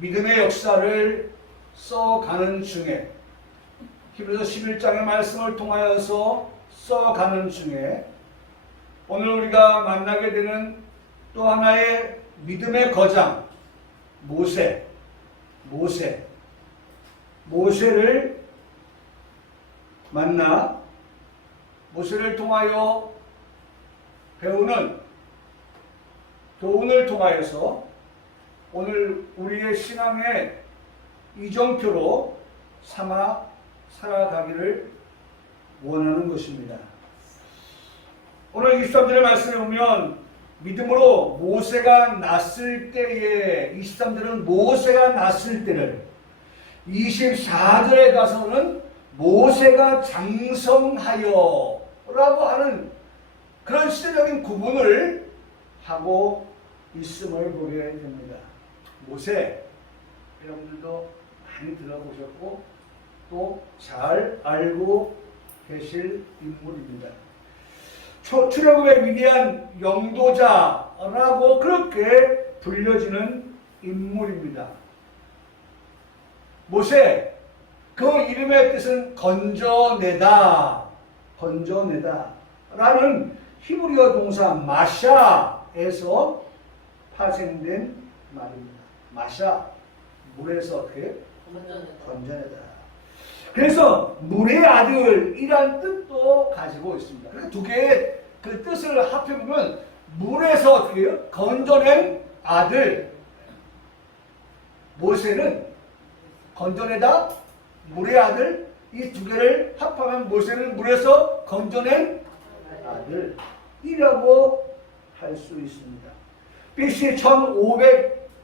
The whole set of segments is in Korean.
믿음의 역사를 써가는 중에 히브리서 11장의 말씀을 통하여서 써가는 중에 오늘 우리가 만나게 되는 또 하나의 믿음의 거장 모세를 만나 모세를 통하여 배우는 교훈을 통하여서 오늘 우리의 신앙의 이정표로 삼아 살아가기를 원하는 것입니다. 오늘 23절의 말씀에 보면 믿음으로 모세가 났을 때에 23절은 모세가 났을 때를 24절에 가서는 모세가 장성하여 라고 하는 그런 시대적인 구분을 하고 있음을 보게 됩니다. 모세 여러분들도 많이 들어보셨고 또 잘 알고 계실 인물입니다. 출애굽의 위대한 영도자라고 그렇게 불려지는 인물입니다. 모세, 그 이름의 뜻은 건져내다 라는 히브리어 동사 마샤에서 파생된 말입니다. 마샤, 물에서 어떻게? 건져내다. 그래서 물의 아들이란 뜻도 가지고 있습니다. 두 개의 그 뜻을 합해보면 물에서 어떻게 해요? 건져낸 아들. 모세는 건져내다, 물의 아들. 이 두 개를 합하면 모세는 물에서 건져낸 아들이라고 할 수 있습니다. BC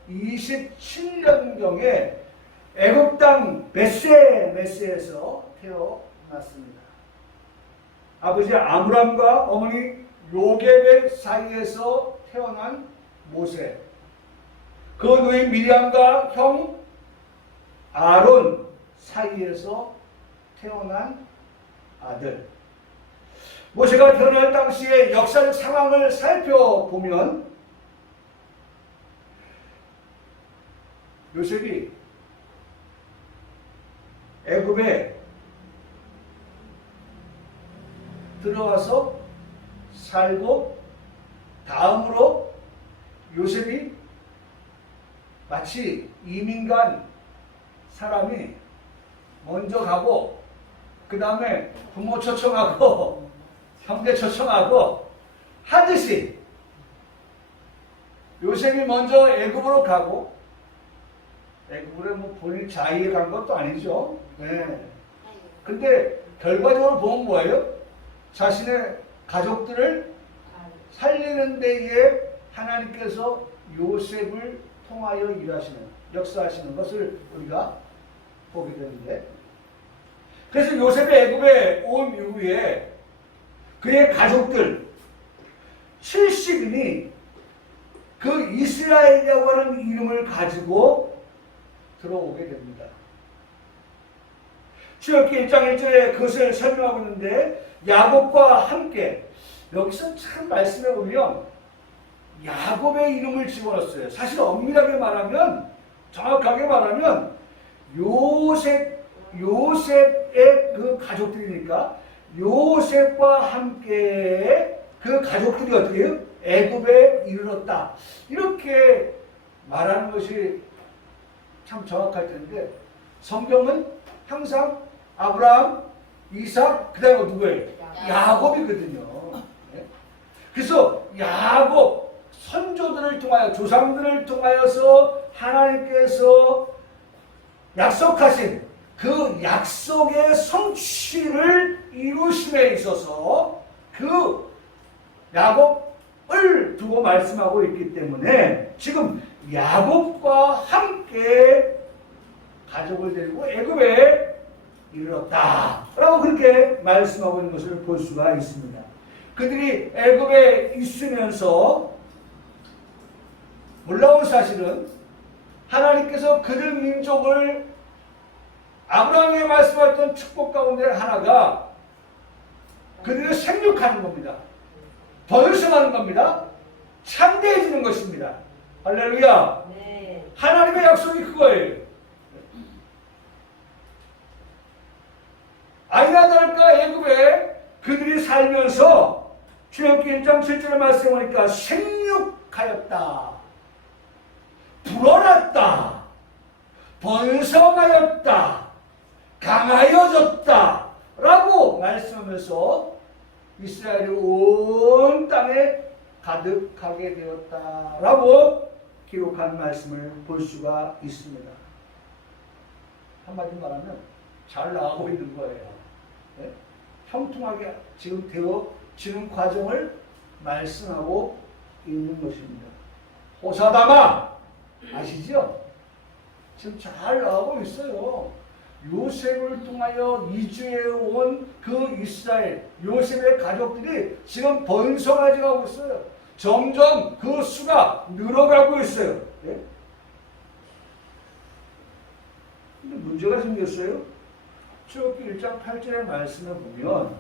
1527년경에 애굽 땅 메세에서 태어났습니다. 아버지 아므람과 어머니 요게벳 사이에서 태어난 모세, 그 누이 미리암과 형 아론 사이에서 태어난 아들. 모세가 태어날 당시의 역사적 상황을 살펴보면 요셉이 애굽에 들어와서 살고 다음으로 요셉이 마치 이민 간 사람이 먼저 가고 그 다음에 부모 초청하고 형제 초청하고 하듯이 요셉이 먼저 애굽으로 가고 애굽으로 뭐 본인 자의에 간 것도 아니죠. 네. 근데 결과적으로 보면 뭐예요? 자신의 가족들을 살리는 데에 하나님께서 요셉을 통하여 일하시는, 역사하시는 것을 우리가 보게 되는데, 그래서 요셉이 애굽에 온 이후에 그의 가족들 70인이 그 이스라엘이라고 하는 이름을 가지고 들어오게 됩니다. 출애굽기 1장 1절에 그것을 설명하고 있는데 야곱과 함께, 여기서 참 말씀해 보면 야곱의 이름을 집어넣었어요. 사실 엄밀하게 말하면, 정확하게 말하면 요셉의 그 가족들이니까 요셉과 함께 그 가족들이 어떻게 해요? 애굽에 이르렀다. 이렇게 말하는 것이 참 정확할 텐데 성경은 항상 아브라함, 이삭, 그 다음에 누구예요? 야곱이거든요. 네? 그래서 야곱 선조들을 통하여, 조상들을 통하여서 하나님께서 약속하신 그 약속의 성취를 이루심에 있어서 그 야곱을 두고 말씀하고 있기 때문에 지금 야곱과 함께 가족을 데리고 애굽에 이르렀다 라고 그렇게 말씀하고 있는 것을 볼 수가 있습니다. 그들이 애굽에 있으면서 놀라운 사실은 하나님께서 그들 민족을 아브라함이 말씀하셨던 축복 가운데 하나가 그들을 생육하는 겁니다. 번성하는 겁니다. 창대해지는 것입니다. 할렐루야. 네. 하나님의 약속이 그거예요. 아니나 다를까 애굽에 그들이 살면서 출애굽기 1장 7절의 말씀에 보니까 생육하였다, 불어났다, 번성하였다, 강하여졌다 라고 말씀하면서 이스라엘이 온 땅에 가득하게 되었다 라고 기록한 말씀을 볼 수가 있습니다. 한마디로 말하면 잘 나가고 있는 거예요. 네? 형통하게 지금 되어지는 과정을 말씀하고 있는 것입니다. 호사다마 아시죠? 지금 잘 나가고 있어요. 요셉을 통하여 이주해 온 그 이스라엘, 요셉의 가족들이 지금 번성하지 가고 있어요. 점점 그 수가 늘어가고 있어요. 네? 근데 문제가 생겼어요. 출애굽기 1장 8절의 말씀을 보면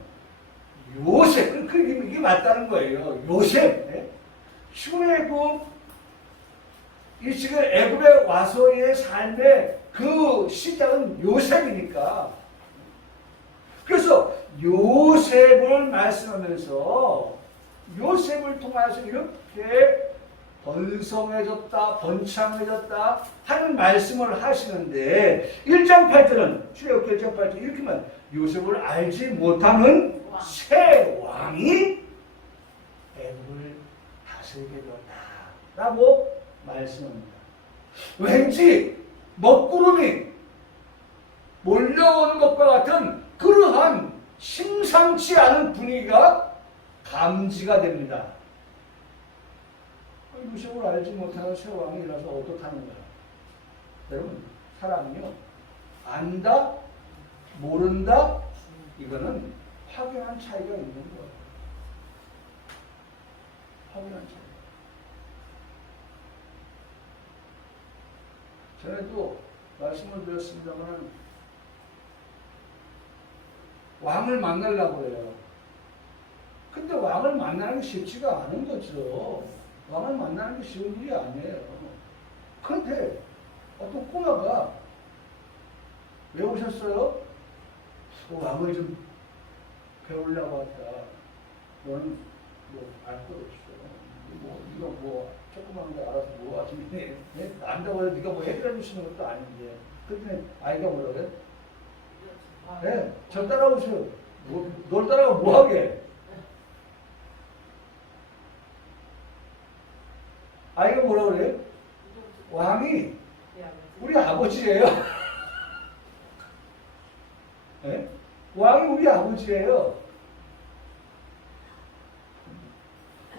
요셉, 이게 맞다는 거예요. 요셉, 네? 이 지금 애굽에 와서의 삶의 그 시작은 요셉이니까. 그래서 요셉을 말씀하면서 요셉을 통해서 이렇게 번성해졌다, 번창해졌다 하는 말씀을 하시는데 1장 8절은 출애굽기 1장 8절 이렇게 말 요셉을 알지 못하는 새 왕이 애굽을 다스리게 되었다 라고 말씀합니다. 왠지 먹구름이 몰려오는 것과 같은 그러한 심상치 않은 분위기가 감지가 됩니다. 요셉을 알지 못하는 새 왕이 일어나서 어떻다는 거야? 여러분, 사람은요, 안다, 모른다, 이거는 확연한 차이가 있는 거예요. 확연한 차이. 전에도 말씀을 드렸습니다만 왕을 만나려고 그래요. 근데 왕을 만나는 게 쉽지가 않은 거죠. 왕을 만나는 게 쉬운 일이 아니에요. 그런데 어떤 꼬마가 왜 오셨어요? 왕을 좀 배우려고 왔다. 너는 뭐 알 거 없어. 이거 뭐 조그만 거 알아서 뭐 하시니? 안다고 해서 네가 뭐 해결해 주시는 것도 아닌데. 그랬더니 아이가 뭐라 그래? 네, 저 따라오세요. 널 따라가 뭐 하게? 아이가 뭐라 그래요? 왕이 우리 아버지예요. 네? 왕이 우리 아버지예요.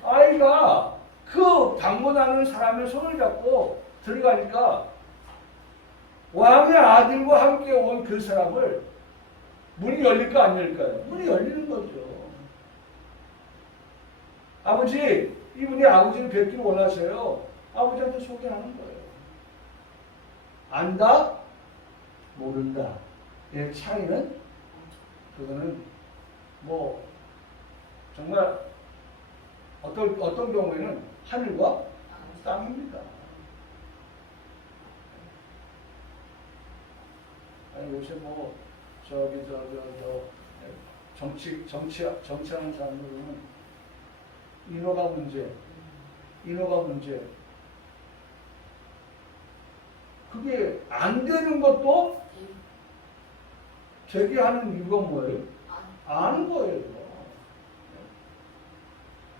아이가 그 방문하는 사람의 손을 잡고 들어가니까 왕의 아들과 함께 온 그 사람을 문이 열릴까 안 열릴까요? 문이 열리는 거죠. 아버지, 이분이 아버지를 뵙기를 원하세요. 아버지한테 소개하는 거예요. 안다, 모른다. 의 차이는 그거는 뭐 정말 어떤 경우에는 하늘과 땅입니다. 아니 요새 뭐 정치하는 사람들은 인허가 문제. 그게 안 되는 것도 제기하는 이유가 뭐예요? 아는 거예요.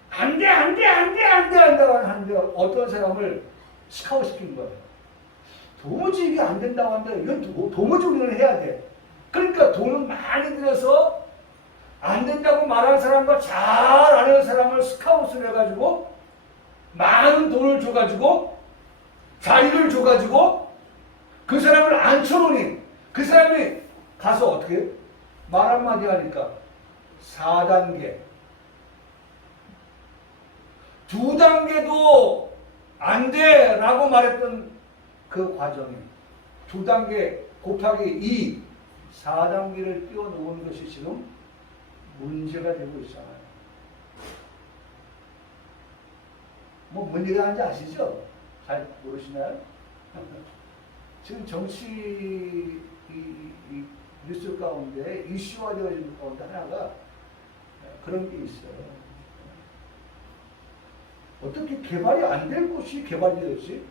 안 돼 하는데 어떤 사람을 스카웃 시킨 거예요. 도무지 이게 안 된다고 하는데 이건 도무지 우리는 해야 돼. 그러니까 돈은 많이 들여서 안 된다고 말하는 사람과 잘 아는 사람을 스카웃을 해가지고 많은 돈을 줘가지고 자리를 줘가지고 그 사람을 앉혀놓으니 그 사람이 가서 어떻게 해요? 말 한마디 하니까 4단계 2단계도 안 돼 라고 말했던 그 과정이 2단계 곱하기 2 4단계를 띄워놓은 것이 지금 문제가 되고 있잖아요. 뭐 문제가 하는지 아시죠? 잘 모르시나요? 지금 정치 이 뉴스 가운데 이슈화 되어지는 가운데 하나가 그런 게 있어요. 어떻게 개발이 안 될 곳이 개발이 되었지?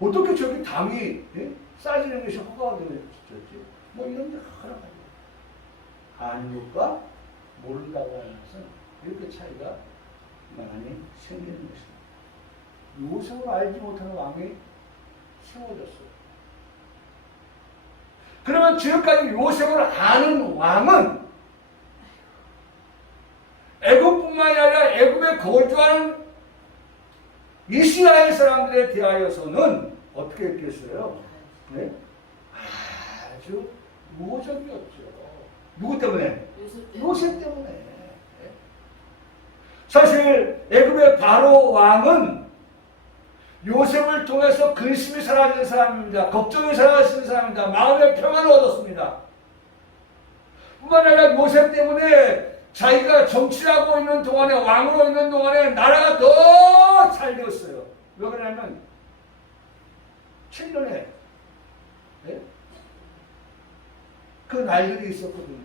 어떻게 저기 당이 쌓여지는 것이 허가가 되어졌지? 뭐 이런 게 하나 가지고. 아는 것과 모른다고 하는 것은 이렇게 차이가 많이 생기는 것입니다. 요셉을 알지 못하는 왕이 세워졌어요. 그러면 지금까지 요셉을 아는 왕은 애굽뿐만이 아니라 애굽에 거주하는 이스라엘 사람들에 대하여서는 어떻게 했겠어요? 네? 아주 무호적이었죠. 누구 때문에? 요셉 때문에. 사실 애굽의 바로 왕은 요셉을 통해서 근심이 사라진 사람입니다. 걱정이 사라진 사람입니다. 마음의 평안을 얻었습니다. 뿐만 아니라 요셉 때문에 자기가 정치하고 있는 동안에, 왕으로 있는 동안에 나라가 더 잘 되었어요. 왜 그러냐면 7년에 그 날들이 있었거든요.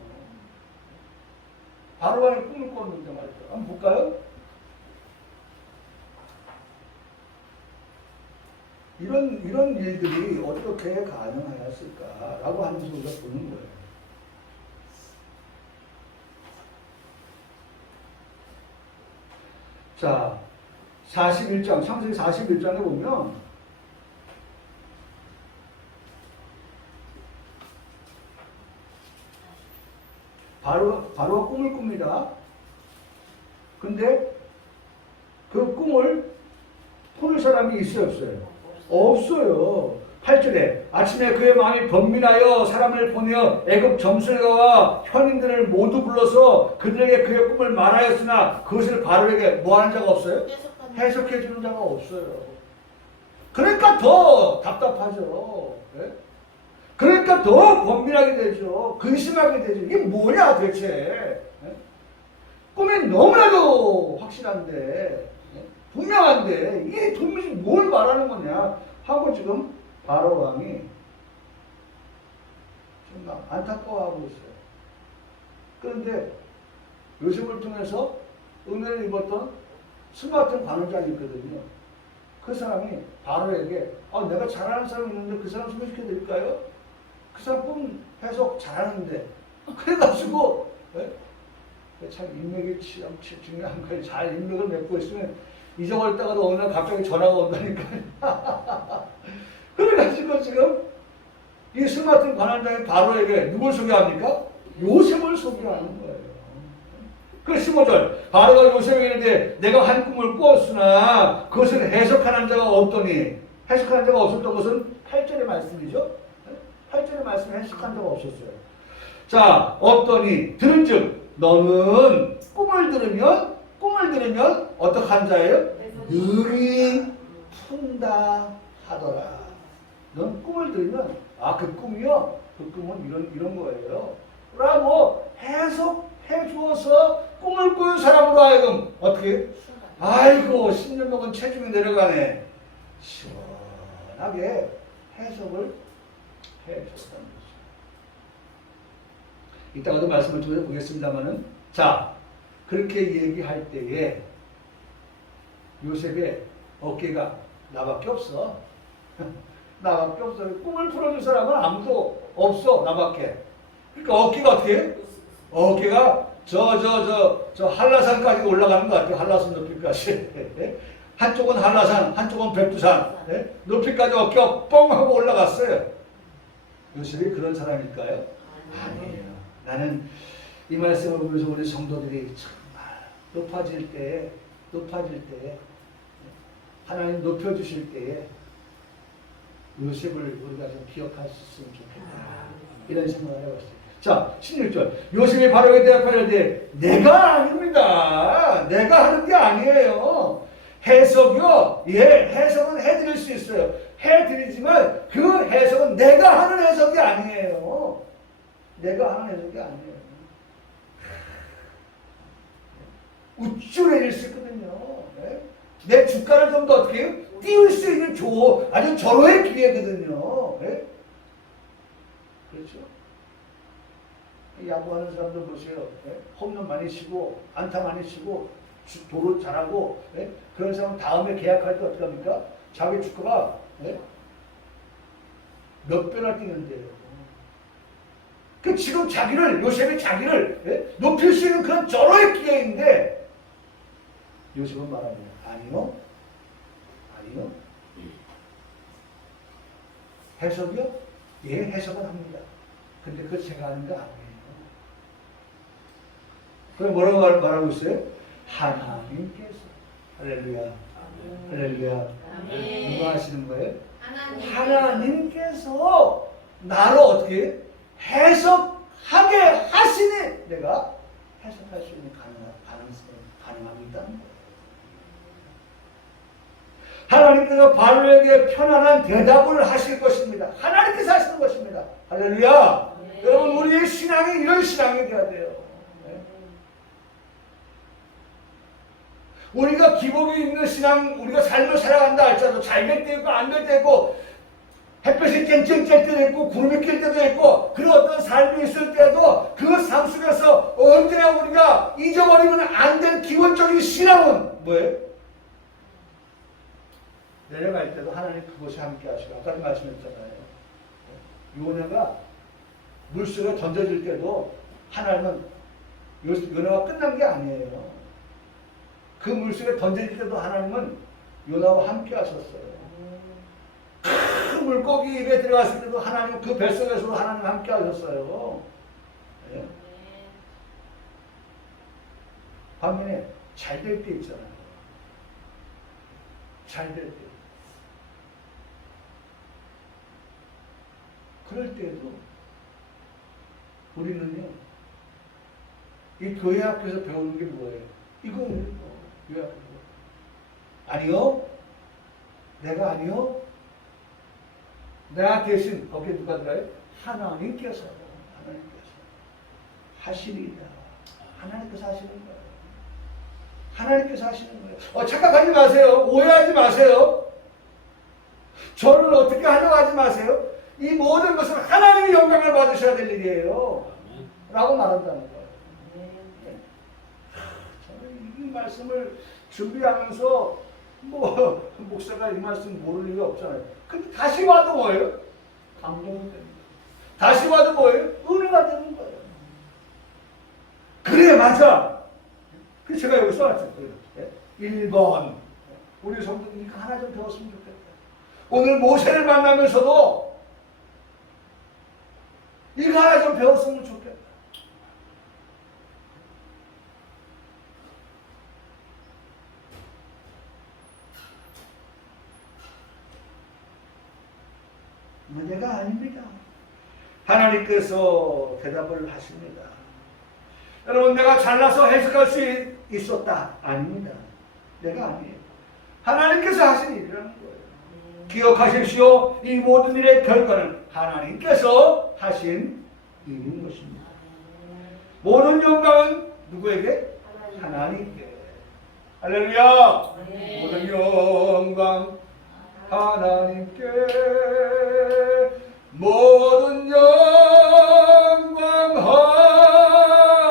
바로 왕이 꿈을 꿨는데 말이죠. 한번 볼까요? 이런 일들이 어떻게 가능하였을까라고 하면서 우리가 보는 거예요. 자, 41장, 창세기 41장에 보면 바로 꿈을 꿉니다. 근데 그 꿈을 풀 사람이 있어요, 없어요? 없어요. 8절에 아침에 그의 마음이 번민하여 사람을 보내어 애굽 점술가와 현인들을 모두 불러서 그들에게 그의 꿈을 말하였으나 그것을 바로에게 뭐 하는 자가 없어요? 해석해 주는 자가 없어요. 그러니까 더 답답하죠. 네? 그러니까 더 번민하게 되죠. 근심하게 되죠. 이게 뭐냐 도대체. 네? 꿈이 너무나도 확실한데 분명한데 이게 도무지 뭘 말하는 거냐 하고 지금 바로 왕이 좀 안타까워하고 있어요. 그런데 요셉을 통해서 은혜를 입었던 스마트 관원장이 있거든요. 그 사람이 바로에게 내가 잘하는 사람이 있는데 그 사람 소개시켜 드릴까요? 그 사람 꿈 해석 잘하는데 그래가지고 참 인맥이 중요한 거예요. 잘 인맥을 맺고 있으면 잊어버렸다가도 어느 날 갑자기 전화가 온다니까. 그래가지고 지금 이 스마트 관원장이 바로에게 누굴 소개합니까? 요셉을 소개하는 거예요. 그 15절 바로가 요셉에게 이르되 내가 한 꿈을 꾸었으나 그것을 해석하는 자가 없더니 해석하는 자가 없었던 것은 8절의 말씀이죠. 8절의 말씀에 해석한 자가 없었어요. 자, 없더니 들은즉 너는 꿈을 들으면 어떡한 자예요? 능히 푼다 하더라. 넌 꿈을 들으면 그 꿈이요? 그 꿈은 이런 거예요. 라고 해석해 주어서 꿈을 꾸는 사람으로 하여금 어떻게? 아이고 10년 먹은 체중이 내려가네. 시원하게 해석을 해 줬다는 거죠. 이따가도 말씀을 좀 해보겠습니다만은 자 그렇게 얘기할 때에 요셉의 어깨가 나밖에 없어. 나밖에 없어. 꿈을 풀어줄 사람은 아무도 없어. 나밖에. 그러니까 어깨가 어떻게 해? 어깨가 저 한라산까지 올라가는 것 같아요. 한라산 높이까지. 한쪽은 한라산, 한쪽은 백두산. 높이까지 어깨가 뻥 하고 올라갔어요. 요셉이 그런 사람일까요? 아니에요. 나는 이 말씀을 보면서 우리 성도들이 정말 높아질 때 하나님 높여주실 때에 요셉을 우리가 좀 기억할 수 있으면 좋겠다. 이런 생각을 해봤어요. 자, 16절. 요셉이 바로에게 대답하는데 내가 아닙니다. 내가 하는 게 아니에요. 해석이요. 해석은 해드릴 수 있어요. 해드리지만 그 해석은 내가 하는 해석이 아니에요. 내가 하는 해석이 아니에요. 우쭐에 있었거든요. 내 주가를 좀 더 어떻게 해요? 띄울 수 있는 아주 절호의 기회거든요. 예? 그렇죠? 야구하는 사람들 보세요. 예? 홈런 많이 치고 안타 많이 치고 도로 잘하고 예? 그런 사람 다음에 계약할 때 어떻게 합니까? 자기 주가가 예? 몇 배나 뛰는데요. 그 지금 요셉이 자기를 예? 높일 수 있는 그런 절호의 기회인데 요셉은 말합니다. 아니요. 해석이요? 예, 해석은 합니다. 근데 그거 제가 하는 거 아니에요. 그럼 뭐라고 말하고 있어요? 하나님께서. 할렐루야. 할렐루야. 누가 하시는 거예요? 하나님께서 나를 어떻게 해석하게 하시니 내가 해석할 수 있는 가능함이 있다는 거예요. 하나님께서 바로에게 편안한 대답을 하실 것입니다. 하나님께서 하시는 것입니다. 할렐루야. 네. 여러분 우리의 신앙이 이런 신앙이 되어야 돼요. 네. 우리가 기복이 있는 신앙, 우리가 삶을 살아간다 할지라도 잘 될 때 있고 안 될 때 있고 햇볕이 쨍쨍 쬐 때도 있고 구름이 낄 때도 있고 그런 어떤 삶이 있을 때도 그 삶 속에서 언제나 우리가 잊어버리면 안 될 기본적인 신앙은 뭐예요? 내려갈 때도 하나님 그것이 함께 하시고 아까 말씀했잖아요. 요나가 물속에 던져질 때도 하나님은 요나가 끝난 게 아니에요. 그 물속에 던져질 때도 하나님은 요나와 함께 하셨어요. 큰 물고기 입에 들어갔을 때도 하나님 그 뱃속에서도 하나님 함께 하셨어요. 네. 반면에 잘 될 때 있잖아요. 잘 될 때. 그럴 때에도 우리는요, 이 교회 앞에서 배우는 게 뭐예요? 이거예요. 교회 앞에서. 아니요. 내가 아니요. 나 대신 거기에 누가 들어요? 하나님께서 하시리라. 하나님께서 하시는 거예요. 하나님께서 하시는 거예요. 착각하지 마세요. 오해하지 마세요. 저를 어떻게 하려고 하지 마세요. 이 모든 것은 하나님의 영광을 받으셔야 될 일이에요. 라고 말한다는 거예요. 저는 이 말씀을 준비하면서 목사가 이 말씀 모를 리가 없잖아요. 근데 다시 봐도 뭐예요? 감동이 됩니다. 다시 봐도 뭐예요? 은혜가 되는 거예요. 그래, 맞아. 그 제가 여기 써놨죠. 1번. 우리 성도님 이거 하나 좀 배웠으면 좋겠다. 오늘 모세를 만나면서도 이거 하나 좀 배웠으면 좋겠다. 문제가 아닙니다. 하나님께서 대답을 하십니다. 여러분, 내가 잘나서 해석할 수 있었다. 아닙니다. 내가 아니에요. 하나님께서 하신 일이라는 거예요. 기억하십시오. 이 모든 일의 결과는 하나님께서 하신 일인 것입니다. 모든 영광은 누구에게? 하나님께. 할렐루야. 모든 영광 하나님께. 모든 영광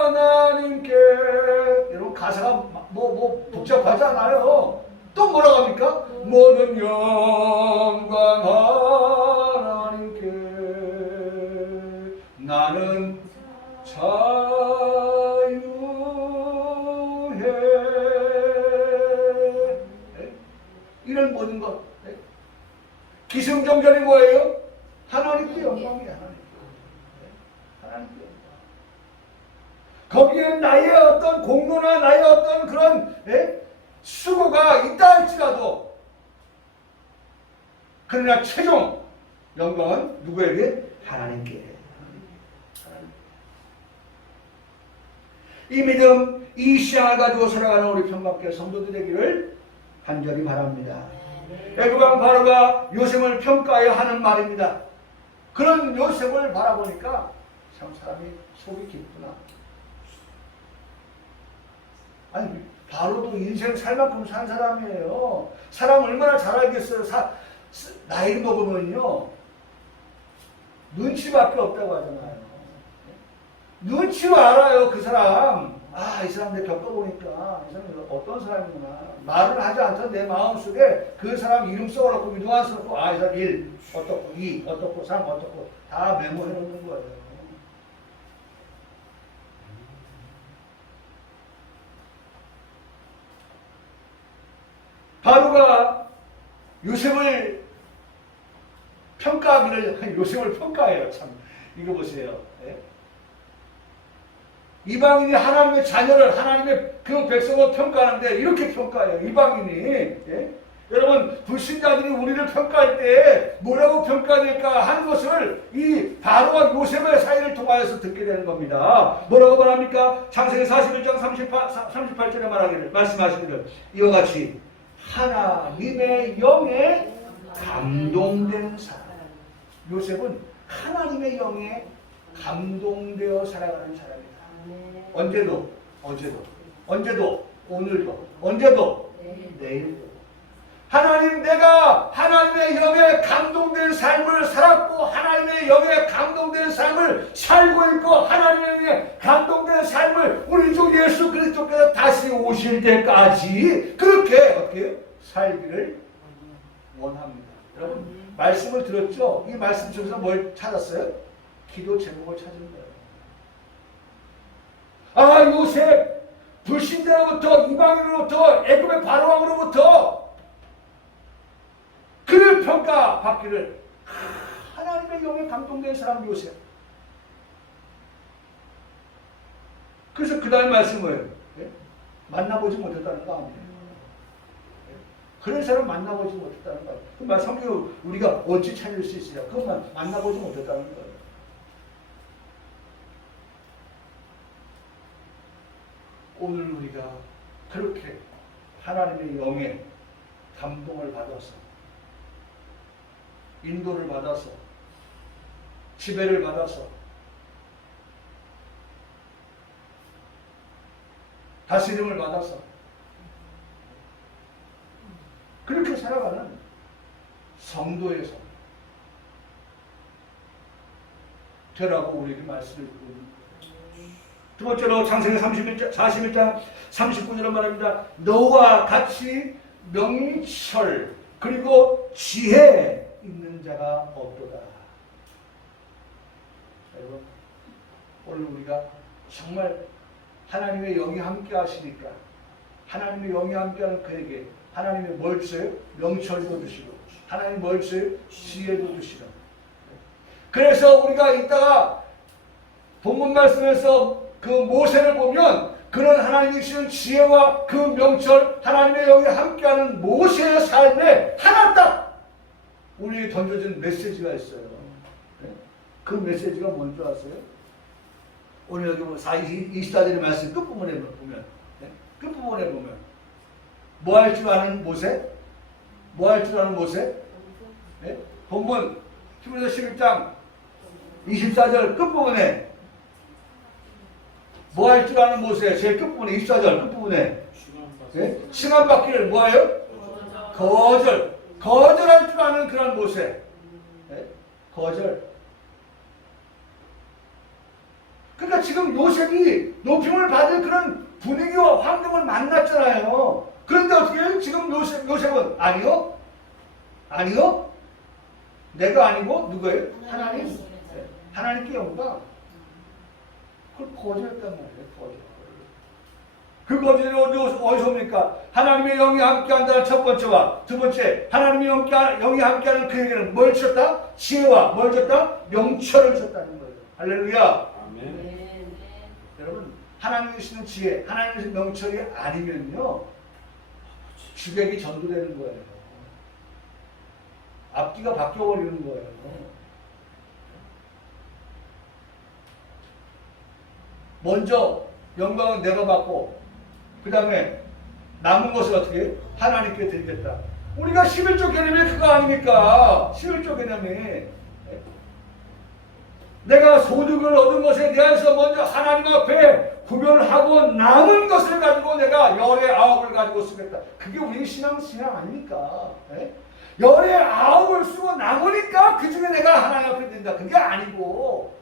하나님께. 여러분 가사가 복잡하지 않아요. 또 뭐라고 합니까? 모든 영광 하나님께. 나는 자유해. 이런 모든 것. 기승전결이 뭐예요? 하나님께 영광이야. 하나님께 영광. 거기에 나의 어떤 공로나 나의 어떤 그런 수고가 있다 할지라도 그러나 최종 영광은 누구에게? 하나님께. 이 믿음, 이 신앙을 가지고 살아가는 우리 평갑교회 성도들 되기를 간절히 바랍니다. 애굽왕 바로가 요셉을 평가하여 하는 말입니다. 그런 요셉을 바라보니까 참 사람이 속이 깊구나. 아니 바로도 인생 살 만큼 산 사람이에요. 사람 얼마나 잘 알겠어요. 나이 먹으면요. 눈치밖에 없다고 하잖아요. 눈치로 알아요, 그 사람. 아, 이 사람 내가 겪어보니까 이 사람이 어떤 사람이구나. 말을 하지 않던 내 마음속에 그 사람 이름 써놓고 누가 써놓고 아, 이 사람 1 어떻고 2 어떻고 3 어떻고 다 메모해 놓는 거예요. 바로가 요셉을 평가하기를 요셉을 평가해요. 참 이거 보세요. 예? 이방인이 하나님의 자녀를 하나님의 그 백성을 평가하는데 이렇게 평가해요. 이방인이 예? 여러분 불신자들이 우리를 평가할 때 뭐라고 평가될까 하는 것을 이 바로와 요셉의 사이를 통하여서 듣게 되는 겁니다. 뭐라고 말합니까? 창세기 41장 38절에 말씀하시기를 이와 같이 하나님의 영에 감동된 사람. 요셉은 하나님의 영에 감동되어 살아가는 사람이다. 언제도, 언제도, 오늘도, 언제도, 내일도. 내가 하나님의 영에 감동된 삶을 살았고, 하나님의 영에 감동된 삶을 살고 있고, 하나님의 영에 감동된 삶을 우리 주 예수 그리스도께서 다시 오실 때까지 그렇게 어떻게 살기를 원합니다. 여러분, 말씀을 들었죠? 이 말씀 중에서 뭘 찾았어요? 기도 제목을 찾은 거예요. 아, 요셉 불신자로부터 이방인으로부터 애굽의 바로왕으로부터 그를 평가받기를 하나님의 영에 감동된 사람 요셉. 그래서 그 다음 말씀을 만나보지 못했다는 거 아니에요. 그런 사람 만나보지 못했다는 거예요. 그 성경 우리가 어찌 찾을 수 있어요? 그것만 만나보지 못했다는 거예요. 오늘 우리가 그렇게 하나님의 영에 감동을 받아서 인도를 받아서 지배를 받아서 다스림을 받아서 그렇게 살아가는 성도에서 되라고 우리에게 말씀을 드립니다. 두 번째로 창세기 41장 39절에 말합니다. 너와 같이 명철 그리고 지혜 있는 자가 없도다. 여러분, 오늘 우리가 정말 하나님의 영이 함께 하시니까 하나님의 영이 함께하는 그에게 하나님이 뭘 주세요? 명철도 주시고 하나님이 뭘 주세요? 지혜도 주시고. 그래서 우리가 이따가 본문 말씀에서 그 모세를 보면 그런 하나님이 주신 지혜와 그 명철 하나님의 영이 함께하는 모세의 삶에 하나 딱 우리에게 던져진 메시지가 있어요. 그 메시지가 뭔지 아세요? 오늘 여기 24절의 말씀 끝부분에 보면 뭐 할 줄 아는 모세? 뭐 할 줄 아는 모세? 네? 본문 히브리서 11장 24절 끝부분에 뭐 할 줄 아는 모세? 제일 끝부분에 24절 끝부분에 네? 심한받기를 뭐예요? 거절할 줄 아는 그런 모세. 네? 거절. 그러니까 지금 요셉이 높임을 받을 그런 분위기와 환경을 만났잖아요. 그런데 어떻게 해요? 지금 요셉은 아니요? 내가 아니고 누구예요? 하나님. 네. 하나님께 영광. 그걸 거절했단 말이에요. 거절. 그 거절이 어디서 옵니까? 하나님의 영이 함께한다는 첫 번째와 두 번째, 하나님의 영이 함께하는 그에게는 뭘 주셨다? 지혜와 뭘 줬다? 명철을 줬다는 거예요. 할렐루야. 아멘. 여러분, 하나님이 주시는 지혜, 하나님이 주시는 명철이 아니면요 주객이 전도되는 거예요. 앞뒤가 바뀌어버리는 거예요. 먼저 영광은 내가 받고 그 다음에 남은 것을 어떻게 해요? 하나님께 드리겠다. 우리가 11조 개념이 그거 아닙니까? 11조 개념이 내가 소득을 얻은 것에 대해서 먼저 하나님 앞에 구별하고 남은 것을 가지고 내가 열의 아홉을 가지고 쓰겠다. 그게 우리 신앙 아닙니까? 예? 열의 아홉을 쓰고 남으니까 그 중에 내가 하나님 앞에 든다. 그게 아니고,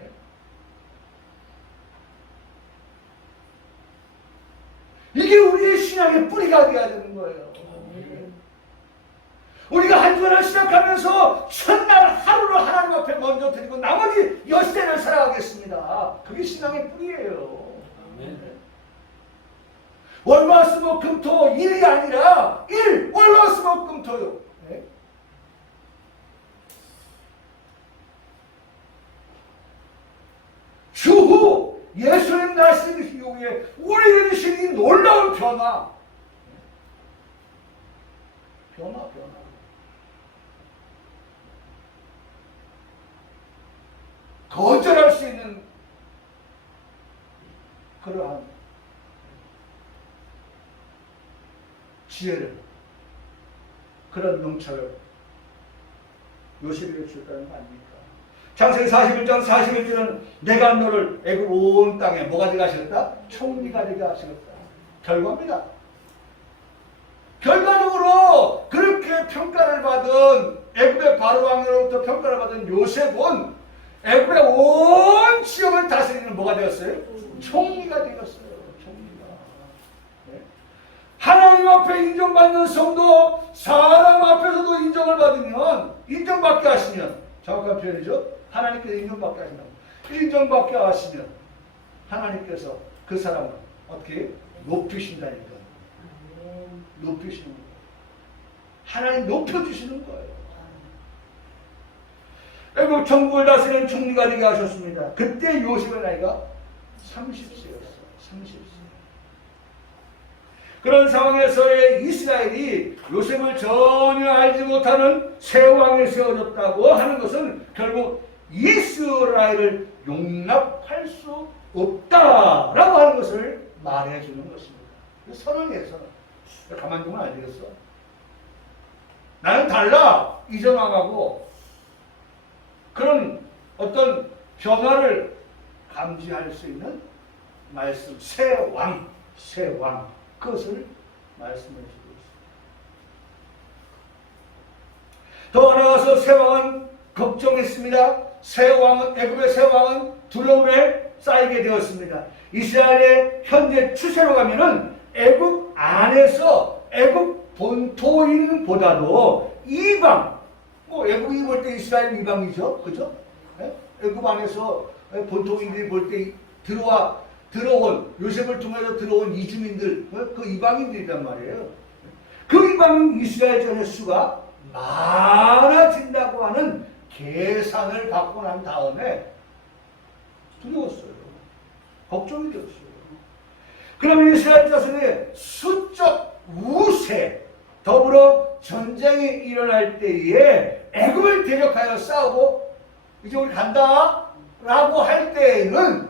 예? 이게 우리의 신앙의 뿌리가 되어야 되는 거예요. 우리가 한 주간을 시작하면서 첫날 하루를 하나님 앞에 먼저 드리고 나머지 엿새를 살아가겠습니다. 그게 신앙의 뿌리예요. 월화수목금토 일이 아니라 월화수목금토요. 네? 주후 예수님 나신 이후에 우리에게 주신 이 놀라운 변화. 변화. 거절할 수 있는 그러한 지혜를, 그런 능력을 요셉에게 줬다는 거 아닙니까? 창세기 41장 41절은 내가 너를 애굽 온 땅에 뭐가 되게 하시겠다? 총리가 되게 하시겠다. 결과입니다. 결과적으로 그렇게 평가를 받은 애굽의 바로 왕으로부터 평가를 받은 요셉은 애굽의 온 지역을 다스리는 뭐가 되었어요? 총리가 되었어요. 총리가. 네? 하나님 앞에 인정받는 성도, 사람 앞에서도 인정을 받으면, 인정받게 하시면, 정확한 표현이죠. 하나님께서 인정받게 하신다고. 인정받게 하시면 하나님께서 그 사람을 어떻게 높이신다니까. 높이시는 거예요. 하나님 높여주시는 거예요. 애국 천국을 다스리는 총리가 되게 하셨습니다. 그때 요셉의 나이가 30세였어요. 30세. 그런 상황에서의 이스라엘이 요셉을 전혀 알지 못하는 새 왕에 세워졌다고 하는 것은 결국 이스라엘을 용납할 수 없다라고 하는 것을 말해주는 것입니다. 선언이에요, 선언. 가만히 두면 안 되겠어. 나는 달라, 이전 왕하고. 그런 어떤 변화를 감지할 수 있는 말씀, 새 왕, 그것을 말씀해 주고 있습니다. 더 나아가서 새 왕은 걱정했습니다. 애굽의 새 왕은 두려움에 쌓이게 되었습니다. 이스라엘의 현재 추세로 가면은 애굽 안에서 애굽 본토인보다도 이방, 애굽이 볼 때 이스라엘 이방이죠. 그죠? 애굽 안에서 본토인들이 볼 때 들어온, 요셉을 통해서 들어온 이주민들, 그 이방인들이란 말이에요. 그 이방 이스라엘전의 수가 많아진다고 하는 계산을 받고 난 다음에 두려웠어요. 걱정이 되었어요. 그러면 이스라엘 자손의 수적 우세, 더불어 전쟁이 일어날 때에 애굽을 대적하여 싸우고 이제 우리 간다 라고 할 때에는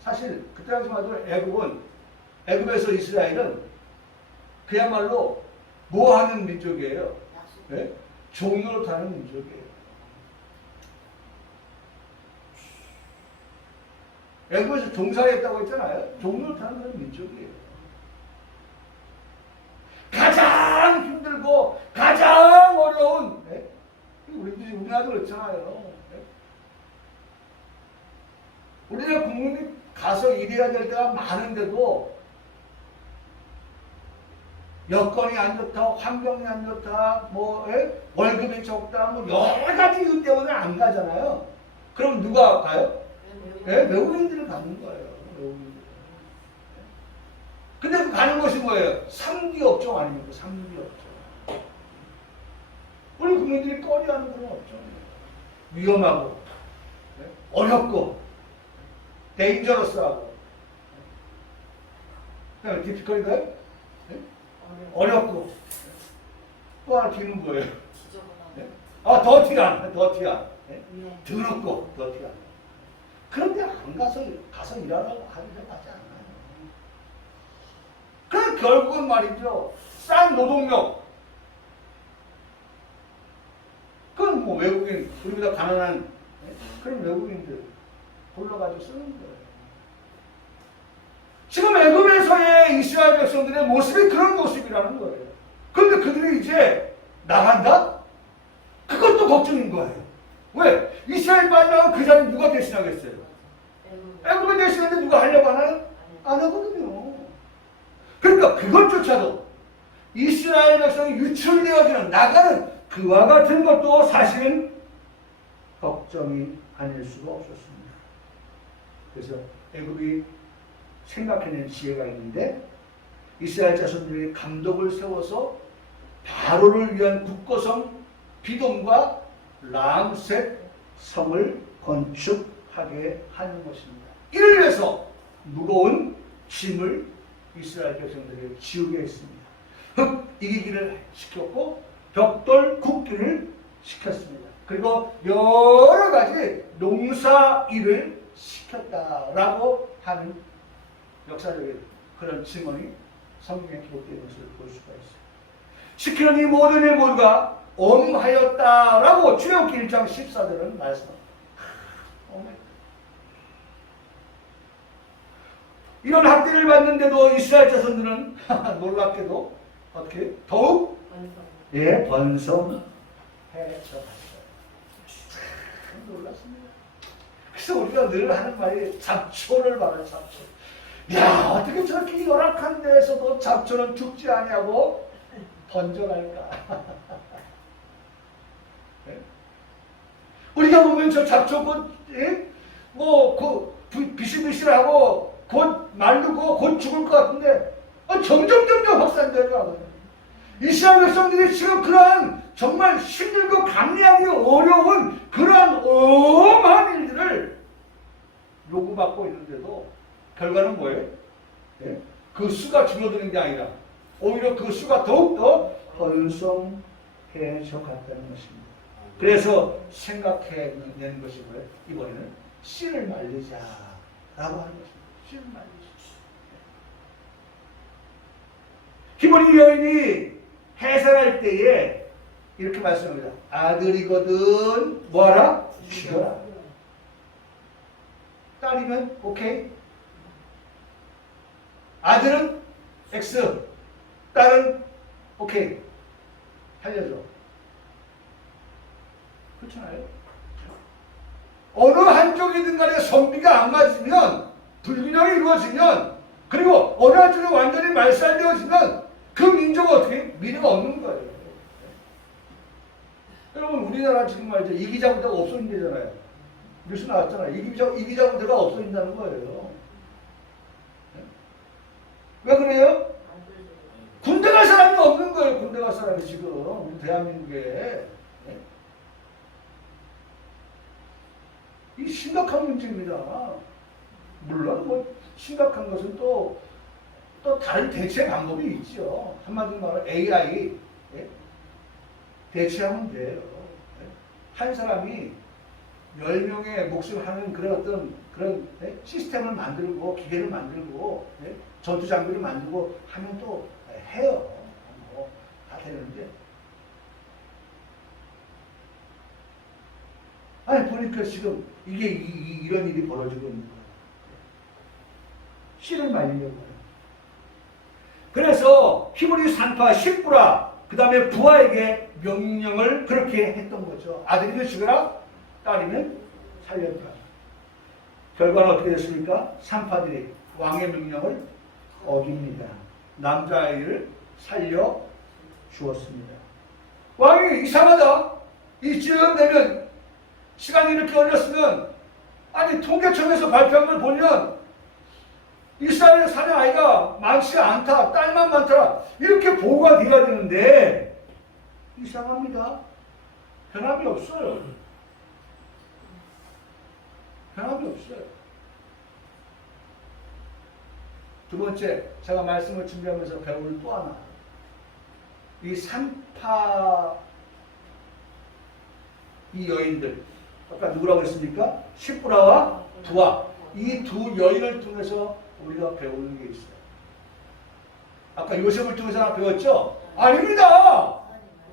사실 그때 당시만 해도 애굽에서 이스라엘은 그야말로 뭐 하는 민족이에요? 네? 종로를 타는 민족이에요. 애굽에서 종살이 했다고 했잖아요. 종로를 타는 민족이에요. 가장 힘들고 가장 어려운, 네? 우리나라도 그렇잖아요. 네? 우리나라 국민이 가서 일해야 될 때가 많은데도 여건이 안 좋다, 환경이 안 좋다, 월급이 적다, 여러 가지 이유 때문에 안 가잖아요. 그럼 누가 가요? 외국인들이 가는 거예요. 외국인들. 근데 그 가는 것이 뭐예요? 상기 업종 아닙니까? 상기 업종. 우리 국민들이 꺼려하는 그런 업종이에요. 위험하고, 어렵고, 데인저러스하고. 디피컬인가요? 어렵고. 또 하나 뒤는 뭐예요? 더티한. 더럽고, 더티한. 그런데 안 가서 일하라고 하는 데 맞지 않아요. 그 결국은 말이죠. 싼 노동력. 그건 외국인, 우리보다 가난한 그런 외국인들 골라가지고 쓰는 거예요. 지금 애굽에서의 이스라엘 백성들의 모습이 그런 모습이라는 거예요. 그런데 그들이 이제 나간다? 그것도 걱정인 거예요. 왜? 이스라엘 마지막은 그 자리 누가 대신하겠어요? 애굽에 대신하는데 누가 하려고 하나요? 안 하거든요. 그러니까 그것조차도 이스라엘 백성이 유출되어지는 나가는 그와 같은 것도 사실은 걱정이 아닐 수가 없었습니다. 그래서 애굽이 생각해낸 지혜가 있는데 이스라엘 자손들이 감독을 세워서 바로를 위한 국거성 비돔과 람셋 성을 건축하게 하는 것입니다. 이를 위해서 무거운 짐을 이스라엘 백성들에게 지우게 했습니다. 흙 이기기를 시켰고 벽돌 굽기를 시켰습니다. 그리고 여러 가지 농사 일을 시켰다라고 하는 역사적인 그런 증언이 성경에 기록되는 것을 볼 수가 있어요. 시키는 이 모든 일 모두가 엄하였다라고 출애굽기 1장 14절은 말씀합니다. 이런 학대를 받는데도 이스라엘 자손들은 놀랍게도 어떻게 더욱 번성해져갔어요. 놀랐습니다. 그래서 우리가 늘 하는 말이 잡초를 말해요. 잡초. 야, 어떻게 저렇게 열악한 데에서도 잡초는 죽지 아니하고 번져갈까? 네? 우리가 보면 저 잡초꽃, 비실비실하고 곧 마르고 곧 죽을 것 같은데 점점 확산되어가거든요. 이스라엘 백성들이 지금 그러한 정말 힘들고 감내하기 어려운 그러한 엄한 일들을 요구받고 있는데도 결과는 뭐예요? 네? 그 수가 줄어드는 게 아니라 오히려 그 수가 더욱더 번성해져 갔다는 것입니다. 그래서 생각해낸 것이 뭐예요? 이번에는 씨를 말리자라고 하는 것입니다. 씨를 말리자. 히브리 여인이 해산할 때에 이렇게 말씀합니다. 아들이거든 뭐하라? 죽여라. 딸이면 오케이. 아들은 X, 딸은 오케이. 살려줘. 그렇잖아요. 어느 한쪽이든 간에 성비가 안 맞으면, 불균형이 이루어지면, 그리고 어느 한쪽이 완전히 말살되어지면 그 민족은 어떻게 미래가 없는 거예요. 여러분 우리나라 지금 말이죠. 이기자 부대가 없어진다잖아요. 뉴스 나왔잖아요. 이기자 부대가 없어진다는 거예요. 왜 그래요? 군대 갈 사람이 없는 거예요. 군대 갈 사람이 지금 우리 대한민국에. 이 심각한 문제입니다. 물론 뭐 심각한 것은 또 다른 대체 방법이 있죠. 한마디로 말하면 AI 대체하면 돼요. 한 사람이 10명의 몫을 하는 그런 시스템을 만들고 기계를 만들고 전투 장비를 만들고 하면 또 해요. 뭐 다 되는데. 아니 보니까 지금 이게 이런 일이 벌어지고 있는 거예요. 씨를 말리려고 해요. 그래서 히브리 산파 십부라 그 다음에 부하에게 명령을 그렇게 했던 거죠. 아들이면 죽여라, 딸이면 살려라. 결과는 어떻게 됐습니까? 산파들이 왕의 명령을 어깁니다. 남자아이를 살려 주었습니다. 왕이 이상하다. 이쯤 되면 시간이 이렇게 걸렸으면 아니 통계청에서 발표한 걸 보면 이스라엘 사는 아이가 많지가 않다. 딸만 많더라. 이렇게 보고가 돼야 되는데 이상합니다. 변함이 없어요. 변함이 없어요. 두 번째, 제가 말씀을 준비하면서 배울 또 하나. 이 산파 이 여인들 아까 누구라고 했습니까? 십부라와 부하. 이 두 여인을 통해서 우리가 배우는 게 있어요. 아까 요셉을 통해서 하나 배웠죠? 아닙니다.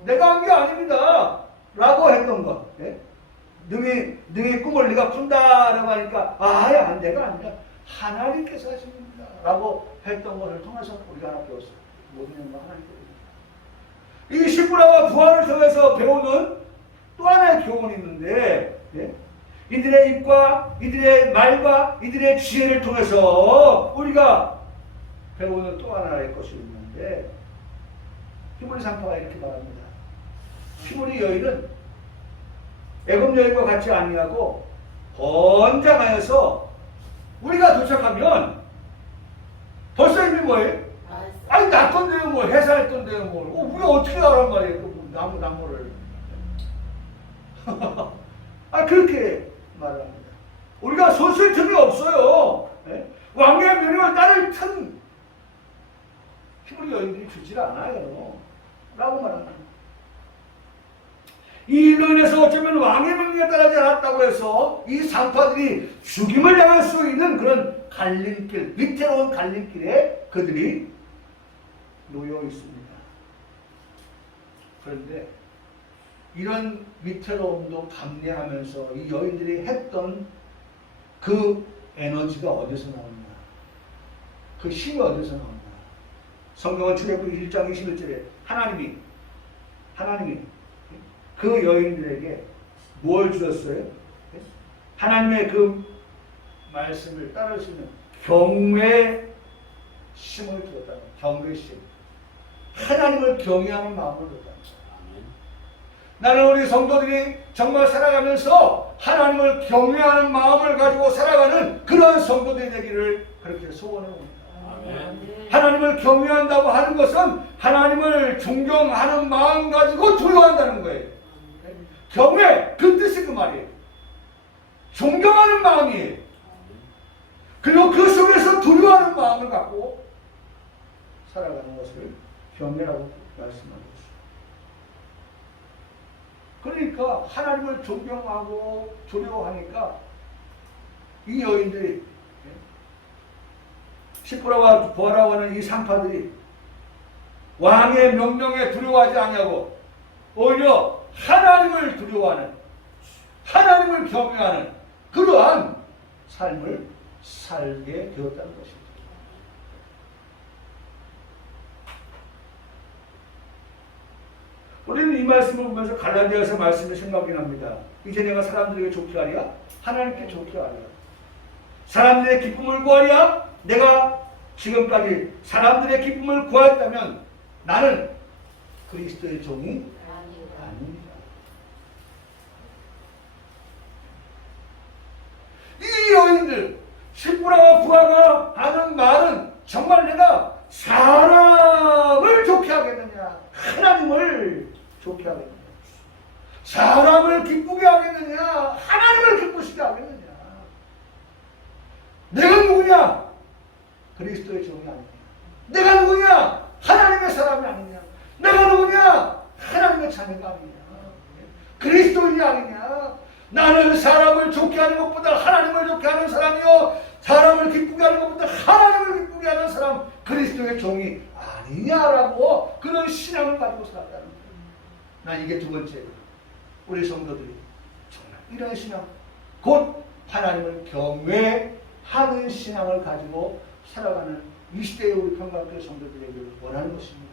내가 한 게 아닙니다. 라고 했던 것. 네? 능히 꿈을 네가 푼다라고 하니까 내가 아니라 하나님께서 하신 겁니다. 라고 했던 것을 통해서 우리가 하나 배웠어요. 모든 영광 하나님께. 이 십부라와 부활을 통해서 배우는 또 하나의 교훈이 있는데, 예? 이들의 입과 이들의 말과 이들의 지혜를 통해서 우리가 배우는 또 하나의 것이 있는데, 히브리 상파가 이렇게 말합니다. 히브리 여인은 애굽 여인과 같이 아니하고 번장하여서 우리가 도착하면 벌써 이미 뭐예요? 아니 낫던데요, 뭐 해산했던데요, 뭐 우리가 어떻게 알란 말이에요, 그 나무를. 아 그렇게 말을 합니다. 우리가 손쓸 틈이 없어요. 예? 왕의 명령을 따를 틈 히브리 여인들이 주질 않아요. 라고 말합니다. 이 일로 인해서 어쩌면 왕의 명령에 따르지 않았다고 해서 이 상파들이 죽임을 당할 수 있는 그런 갈림길, 위태로운 갈림길에 그들이 놓여 있습니다. 그런데 이런 위태로움도 감내하면서 이 여인들이 했던 그 에너지가 어디서 나오냐, 그 힘이 어디서 나오냐. 성경은 출애굽기 1장 21절에 하나님이 그 여인들에게 뭘 주셨어요? 하나님의 그 말씀을 따를 수 있는 경외의 심을 주었다. 경외의 심. 하나님을 경외하는 마음을 줬다. 나는 우리 성도들이 정말 살아가면서 하나님을 경외하는 마음을 가지고 살아가는 그러한 성도들이 되기를 그렇게 소원합니다. 하나님을 경외한다고 하는 것은 하나님을 존경하는 마음 가지고 두려워한다는 거예요. 경외, 그 뜻이 그 말이에요. 존경하는 마음이에요. 그리고 그 속에서 두려워하는 마음을 갖고 살아가는 것을 경외라고 말씀하고 있습니다. 그러니까 하나님을 존경하고 두려워하니까 이 여인들이 십부라와 부하라고 하는 이 상파들이 왕의 명령에 두려워하지 않냐고 오히려 하나님을 두려워하는, 하나님을 경외하는 그러한 삶을 살게 되었다는 것입니다. 우리는 이 말씀을 보면서 갈라디아서 말씀이 생각이 납니다. 이제 내가 사람들에게 좋게 하랴? 하나님께 좋게 하랴? 사람들의 기쁨을 구하랴? 내가 지금까지 사람들의 기쁨을 구하였다면 나는 그리스도의 종이 아닙니다. 이 여인들 십부라와 부하가 하는 말은 정말 내가 사람을 좋게 하겠느냐, 하나님을 좋게 하겠느냐, 사람을 기쁘게 하겠느냐, 하나님을 기쁘시게 하겠느냐. 내가 누구냐? 그리스도의 종이 아니냐. 내가 누구냐? 하나님의 사람이 아니냐. 내가 누구냐? 하나님의 자녀가 아니냐. 그리스도인이 아니냐. 나는 사람을 좋게 하는 것보다 하나님을 좋게 하는 사람이요, 사람을 기쁘게 하는 것보다 하나님을 기쁘게 하는 사람, 그리스도의 종이 아니냐라고 그런 신앙을 가지고 살았다는 거예요. 난 이게 두 번째예요. 우리 성도들이 정말 이런 신앙, 곧 하나님을 경외하는 신앙을 가지고 살아가는 이 시대의 우리 평강교회 성도들에게 원하는 것입니다.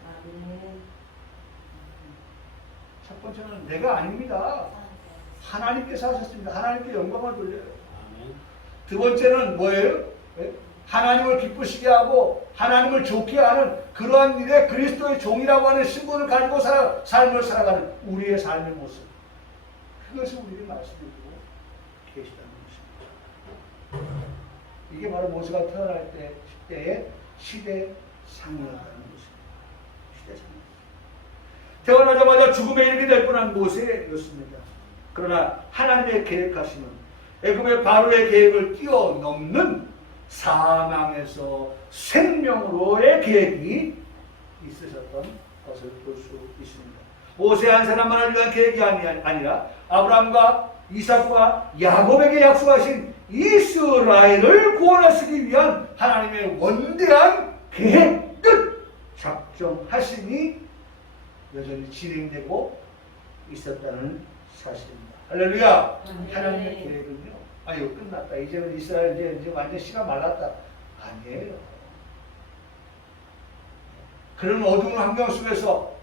첫 번째는 내가 아닙니다. 하나님께서 하셨습니다. 하나님께 영광을 돌려요. 두 번째는 뭐예요? 하나님을 기쁘시게 하고 하나님을 좋게 하는 그러한 일에 그리스도의 종이라고 하는 신분을 가지고 삶을 살아가는 우리의 삶의 모습. 그것을 우리에게 말씀해주고 계시다는 것입니다. 이게 바로 모세가 태어날 때의 시대상이었다는 것입니다. 시대상. 태어나자마자 죽음에 이르게 될 뻔한 모세였습니다. 그러나 하나님의 계획하시는 애굽의 바로의 계획을 뛰어넘는 사망에서 생명으로의 계획이 있으셨던 것을 볼 수 있습니다. 모세 한 사람만을 위한 계획이 아니라 아브라함과 이삭과 야곱에게 약속하신 이스라엘을 구원하시기 위한 하나님의 원대한 계획, 뜻, 작정하심이 여전히 진행되고 있었다는 사실입니다. 할렐루야! 하나님의 계획은요, 아유 끝났다. 이제는 이스라엘 이제 완전 씨가 말랐다. 아니에요. 그런 어두운 환경 속에서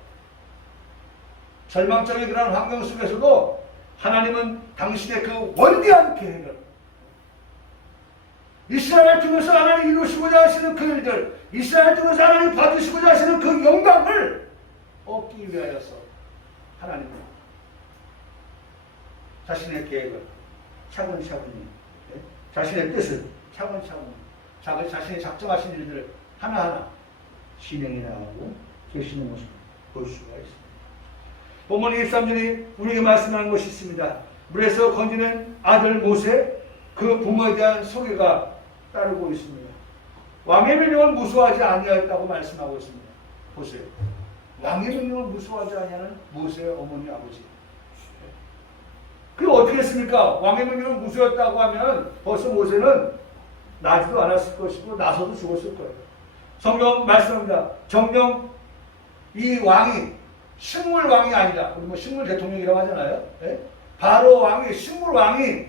절망적인 그런 환경 속에서도 하나님은 당신의 그 원대한 계획을 이스라엘 통해서 하나님 이루시고자 하시는 그 일들, 이스라엘 통해서 하나님 받으시고자 하시는 그 영광을 얻기 위하여서 하나님은 자신의 계획을 차근차근히, 자신의 뜻을 차근차근히, 자신이 작정하신 일들을 하나하나 진행해 나가고 계시는 것을 볼 수가 있습니다. 본문 23절이 우리에게 말씀하는 것이 있습니다. 물에서 건지는 아들 모세, 그 부모에 대한 소개가 따르고 있습니다. 왕의 명령을 무수하지 아니하였다고 말씀하고 있습니다. 보세요. 왕의 명령을 무수하지 아니하는 모세의 어머니 아버지. 그리고 어떻게 했습니까? 왕의 명령을 무수했다고 하면 벌써 모세는 나지도 않았을 것이고 나서도 죽었을 거예요. 성경 말씀합니다. 정녕 이 왕이 식물 왕이 아니라, 우리 뭐 식물 대통령이라고 하잖아요. 예? 바로 왕이 식물 왕이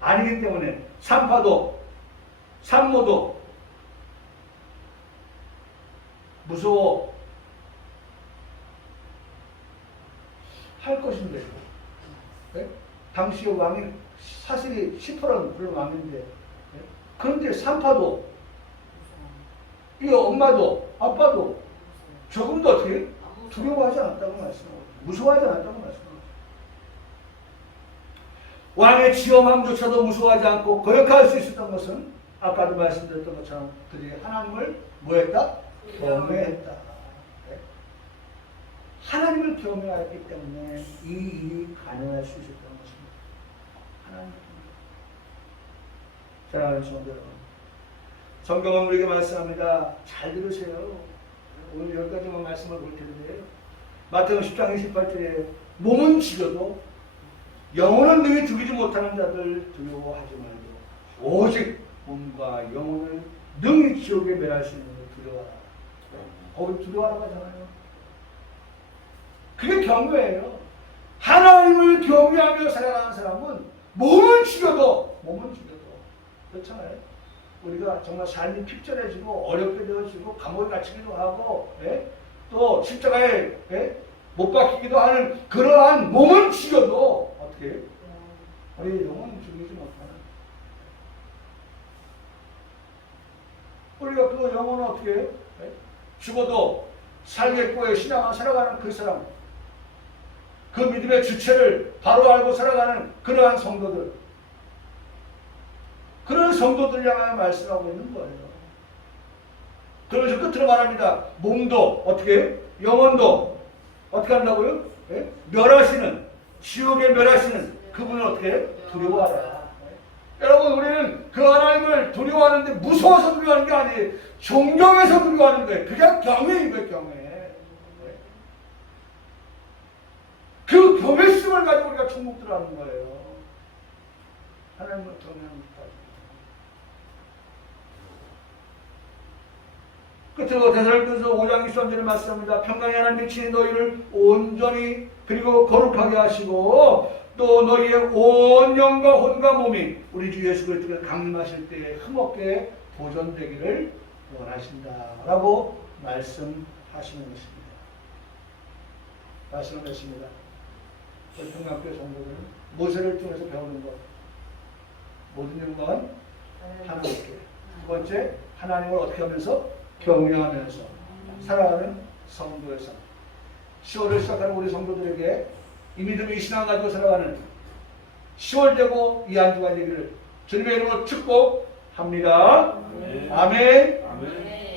아니기 때문에 산파도 산모도 무서워 할 것인데, 예? 당시 왕이 사실이 10%는 그런 왕인데, 예? 그런데 산파도 이 엄마도 아빠도 조금도 어떻게 두려워하지 않았다고 말씀하고, 무서워하지 않았다고 말씀하고, 왕의 지엄함조차도 무서워하지 않고 거역할 수 있었던 것은 아까도 말씀드렸던 것처럼 그들이 하나님을 뭐했다? 경외했다. 네? 하나님을 경외했기 때문에 이 일이 가능할 수 있었던 것입니다. 하나님. 사랑하는 성도 여러분, 성경은 우리에게 말씀합니다. 잘 들으세요. 오늘 여기까지만 말씀을 볼 텐데, 마태복음 10장 28절에 몸은 지려도 영혼은 능히 죽이지 못하는 자들 두려워하지 말고 오직 몸과 영혼을 능히 지옥에 멸할 수 있는 걸 두려워하라. 거기 두려워하라고 하잖아요. 그게 경외예요. 하나님을 경외하며 살아가는 사람은 몸은 죽여도 그렇잖아요. 우리가 정말 삶이 핍절해지고 어렵게 되어지고 감옥에 갇히기도 하고, 예? 또 십자가에, 예? 못 박히기도 하는 그러한 몸은 죽여도 어떻게 해요? 우리 영혼은 죽이지 못하는, 우리가 그 영혼은 어떻게 해요? 예? 죽어도 살겠고의 신앙을 살아가는 그 사람, 그 믿음의 주체를 바로 알고 살아가는 그러한 성도들, 그런 성도들 향하여 말씀하고 있는 거예요. 그러면서 끝으로 말합니다. 몸도 어떻게 해요? 영혼도 어떻게 한다고요? 예? 멸하시는, 지옥에 멸하시는 그분을 어떻게 해요? 두려워하라. 여러분, 우리는 그 하나님을 두려워하는데 무서워서 두려워하는 게 아니에요. 존경해서 두려워하는 거예요. 그게 경외인 거예요, 경외. 그 경외심을 가지고 우리가 천국들 하는 거예요. 하나님을 경외합니다. 끝으로 데살로니가서 5장 23절에 말씀합니다. 평강의 하나님의 친히 너희를 온전히 그리고 거룩하게 하시고 또 너희의 온 영과 혼과 몸이 우리 주 예수 그리스도를 강림하실 때에 흠없게 보존되기를 원하신다라고 말씀하시는 것입니다. 말씀을 했습니다. 평강교회 성도들은 모세를 통해서 배우는 것, 모든 영광은 하나님께. 두 번째, 하나님을 어떻게 하면서? 경외하면서 살아가는 성도의 삶. 10월을 시작하는 우리 성도들에게 이 믿음의 신앙 가지고 살아가는 10월 되고 이 한 주가 되기를 주님의 이름으로 축복합니다. 아멘. 아멘.